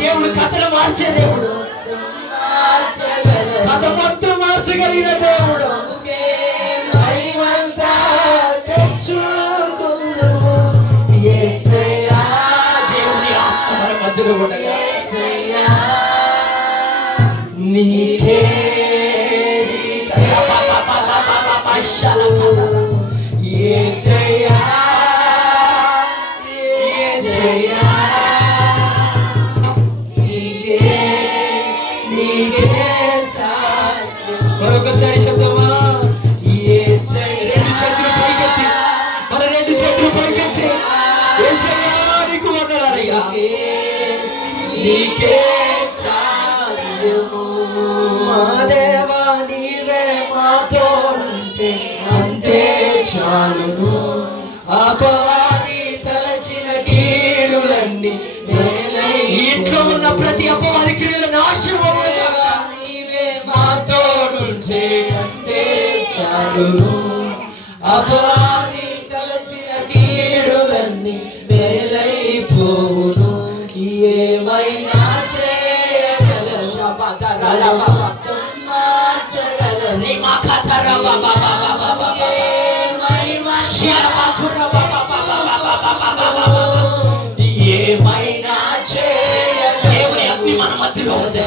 దేవుడు కథలు మార్చే దేవుడు, కథ మొత్తం మార్చగలిగిన దేవుడు. దేవుని ఆత్మ మన మధ్యలో ఉండగా నీకే మరొకసారి శబ్దమా, రెండు చేతులు పైకెత్తి, మన రెండు చేతులు పైకెత్తి నీకు వందనాలయ్యా, నీకే మా దేవా నీవే మాతో ఉంటే అంతే చాలును, అపవాది తలచిన కీడులన్నీ ఇంట్లో ఉన్న ప్రతి అపవాది క్రియల నాశనం మాతోడుంటే అంతే చాలును, అపవాది తలచిన కీడులన్నీ మేలైపోవును, ఏమైనా చేయగలవు ఏమైనా దేవుని అగ్ని మన మధ్యలో ఉంది,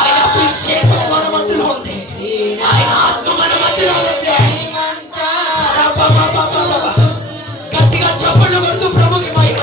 ఆయన అభిషేకం మన మధ్యలో ఉంది, ఆయన ఆత్మ మన మధ్యలో ఉంది. గట్టిగా చప్పట్లు కొడుతూ ప్రభుకి మహిమ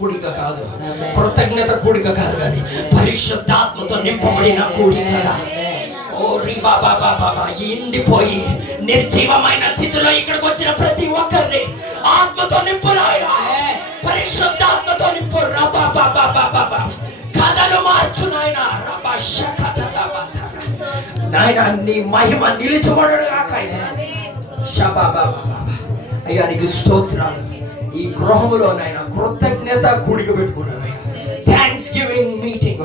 కూడిక కాదు, కృతజ్ఞత కూడిక కాదు, కానీ పరిశుద్ధాత్మతో నింపబడిన కూడిక. ఓ రీబా బాబా బాబా ఎండిపోయి నిర్జీవమైన స్థితిలో ఇక్కడికి వచ్చిన ప్రతి ఒక్కరిని ఆత్మతో నింపునాయన, పరిశుద్ధాత్మతో నింపు. రబా బాబా బాబా కథలు మార్చు నాయన, రబా షకత నాయన, నీ మహిమ నిలిచబడడు కాక. షబా బాబా బాబా అయ్యా నీకు స్తోత్రాలు. ఈ గృహములో నాయన కృతజ్ఞత కూడిక పెట్టుకున్నాను, థ్యాంక్స్ గివింగ్ మీటింగ్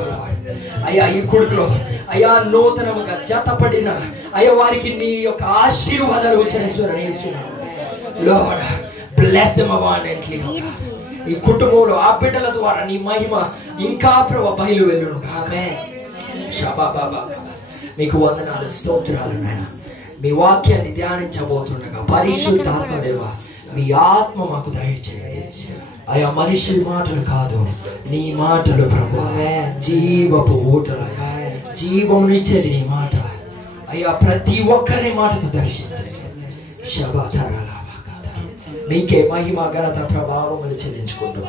అయ్యా. ఈ కూడికలో అయ్యా నూతనముగా జతపడిన అయ్యా వారికి నీ యొక్క ఆశీర్వాదాలు ఉచ్చరిస్తున్నాను. Lord bless them abundantly. ఈ కుటుంబంలో ఆ బిడ్డల ద్వారా నీ మహిమ ఇంకా ప్రభు బయలు వెళ్ళును కాక. షబాబాబా మీకు వందనాలు, స్తోత్రాలు నాయన. మీ వాక్యాన్ని ధ్యానించబోతుండగా పరిశుద్ధాత్మ దేవా మీ ఆత్మ మాకు దయచేయండి. అయా మనుషుల మాటలు కాదు, నీ మాటలు ప్రభు, జీవపు ఊటలు, జీవమునిచ్చేది నీ మాట అయ్యా. ప్రతి ఒక్కరి మాటతో దర్శించండి. మీకే మహిమ ఘనత ప్రభావములు చెల్లించుకుంటూ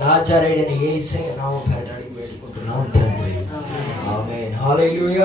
నాజరేయుడైన యేసయ్య నామమున అడిగి వేడుకుంటున్నాం తండ్రి. ఆమేన్. హల్లెలూయా.